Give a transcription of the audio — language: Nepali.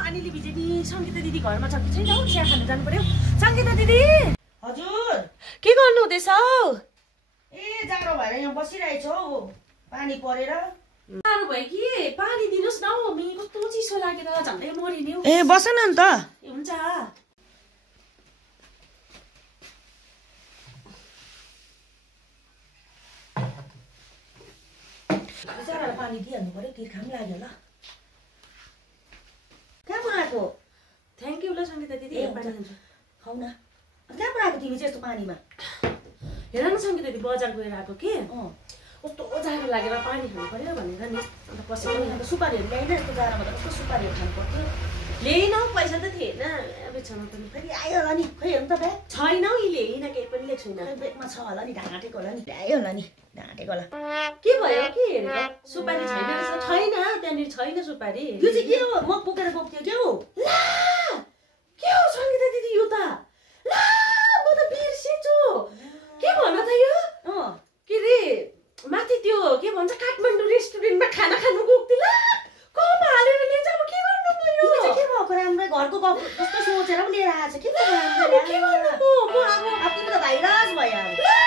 पानीले भिजे नि सङ्गीता दिदी घरमा छ कि छैन हौ चिया खान जानु पर्यो सङ्गीता दिदी हजुर के गर्नु हुँदैछ हौ ए जाडो भएर यहाँ बसिरहेछ हौ पानी परेर साह्रो भयो कि पानी दिनुहोस् न हौ मेरो कस्तो चिसो लागेर झन्डै मरिने हौ ए बस न त हुन्छ बिचरा पानी दिइहाल्नु पर्यो तिर्खा पनि लाग्यो ल कहाँ बनाएको थ्याङ्क यू ल सङ्गीता दिदी पानी खान्छु खाउ न कहाँ बनाएको तिमी चाहिँ यस्तो पानीमा हेर न सङ्गीता दिदी बजार गएर आएको कि कस्तो जाडो लागेर पानी खानु पर्यो भनेर नि अन्त पसेको अन्त सुपारीहरू ल्याइन यस्तो जाडोमा त कस्तो सुपारीहरू खानु पर्थ्यो ल्याइन हौ पैसा त थिएन बिचमा पनि फेरि आयो होला नि खै हेर्नु त ब्याग छैन हौ यी ल्याइन केही पनि ल्याएको छुइनँ ब्यागमा छ होला नि ढाँटेको होला नि ल्यायो होला नि ढाँटेको होला के भयो के हेरेको सुपारी छैन रहेछ छैन त्यहाँनिर छैन सुपारी यो चाहिँ के हो म बोकेर गएको थियो क्या हो ला के हो सङ्गीता दिदी यो त ला म त बिर्सेछु के भन त यो के रे माथि त्यो के भन्छ काठमाडौँ रेस्टुरेन्टमा खाना खानु गएको थिएँ ला कम हालेर लिन्छ अब के गर्नु म यो के भएको राम्रो घरको गफ जस्तो सोचेर पनि लिएर आएछ के भएको के गर्नु म अब तिमी त भाइरस भयो ला